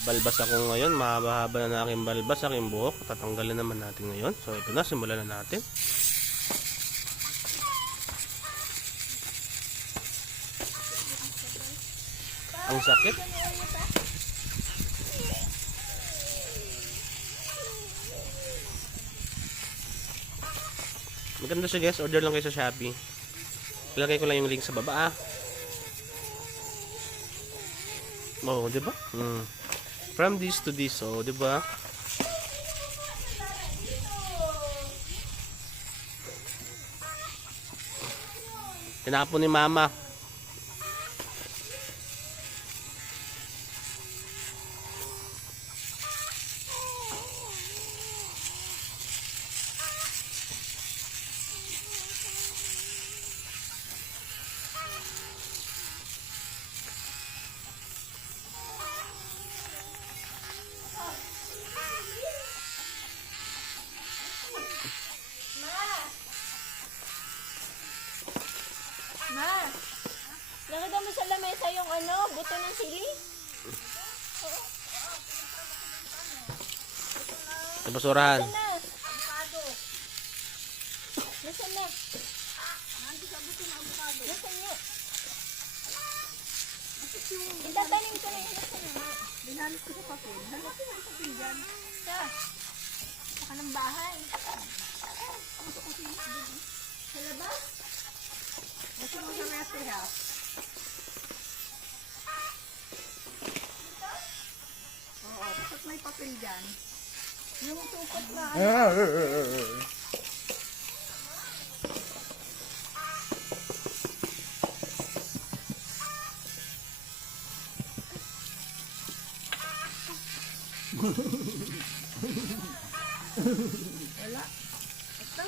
Balbas ako ngayon, mahaba-haba na aking balbas, aking buhok. Tatanggalin naman natin ngayon. So ito na, simulan na natin. Ang sakit. Maganda siya guys, order lang kayo sa Shopee. Ilagay ko lang yung link sa baba. Oh, 'di ba? From this to this, oh, 'di ba? Tinapon ni Mama. Ma, nakita mo sa lamesa yung buto ng sili? Sa basurahan. Nasaan na? Nasaan na? Nasaan nyo? Itatanim ko na yung nasaan na. Binalis ko sa papel. Hanap ko yung papel dyan. Saka ng bahay. Sa labas? Gusto mo sa master house? Oo, bakit may papel dyan? Yung tukot na wala. Ito.